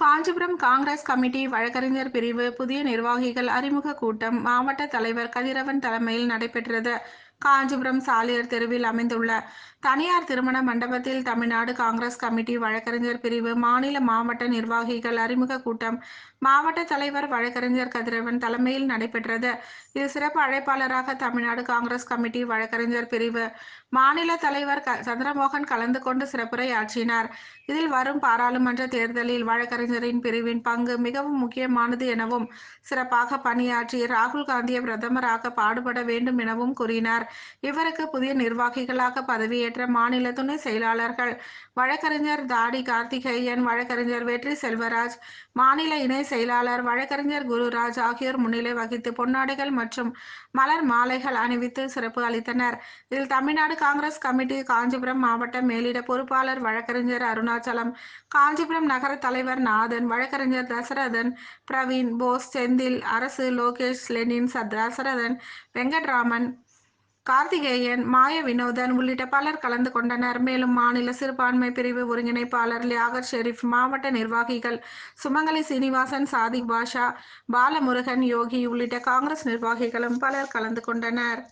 Kanchipuram Congress committee வழக்கறிஞர் பிரிவு புதிய நிர்வாகிகள் அறிமுக கூட்டம் மாவட்ட தலைவர் கதிரவன் தலைமையில் நடைபெற்றது. காஞ்சிபுரம் சாலியர் தெருவில் அமைந்துள்ள தனியார் திருமண மண்டபத்தில் தமிழ்நாடு காங்கிரஸ் கமிட்டி வழக்கறிஞர் பிரிவு மாநில மாவட்ட நிர்வாகிகள் அறிமுக கூட்டம் மாவட்ட தலைவர் வழக்கறிஞர் கதிரவன் தலைமையில் நடைபெற்றது. இதில் சிறப்பு அழைப்பாளராக தமிழ்நாடு காங்கிரஸ் கமிட்டி வழக்கறிஞர் பிரிவு மாநில தலைவர் சந்திரமோகன் கலந்து கொண்டு சிறப்புரையாற்றினார். இதில் வரும் பாராளுமன்ற தேர்தலில் வழக்கறிஞரின் பிரிவின் பங்கு மிகவும் முக்கியமானது எனவும், சிறப்பாக பணியாற்றி ராகுல் காந்தியை பிரதமராக பாடுபட வேண்டும் எனவும் கூறினார். இவருக்கு புதிய நிர்வாகிகளாக பதவியேற்ற மாநில துணை செயலாளர்கள் வழக்கறிஞர் தாடி கார்த்திகேயன், வழக்கறிஞர் வெற்றி செல்வராஜ், மாநில இணை செயலாளர் வழக்கறிஞர் குருராஜ் ஆகியோர் முன்னிலை வகித்து பொன்னாடைகள் மற்றும் மலர் மாலைகள் அணிவித்து சிறப்பு அளித்தனர். இதில் தமிழ்நாடு காங்கிரஸ் கமிட்டி காஞ்சிபுரம் மாவட்ட மேலிட பொறுப்பாளர் வழக்கறிஞர் அருணாச்சலம், காஞ்சிபுரம் நகர தலைவர் நாதன், வழக்கறிஞர் தசரதன், பிரவீன், போஸ், செந்தில், அரசு, லோகேஷ், லெனின், தசரதன், வெங்கட்ராமன், கார்த்திகேயன், மாய வினோதன் உள்ளிட்ட பலர் கலந்து கொண்டனர். மேலும் மாநில சிறுபான்மை பிரிவு ஒருங்கிணைப்பாளர் லியாகத் ஷெரீப், மாவட்ட நிர்வாகிகள் சுமங்கலி சீனிவாசன், சாதிக் பாஷா, பாலமுருகன், யோகி உள்ளிட்ட காங்கிரஸ் நிர்வாகிகளும் பலர் கலந்து கொண்டனர்.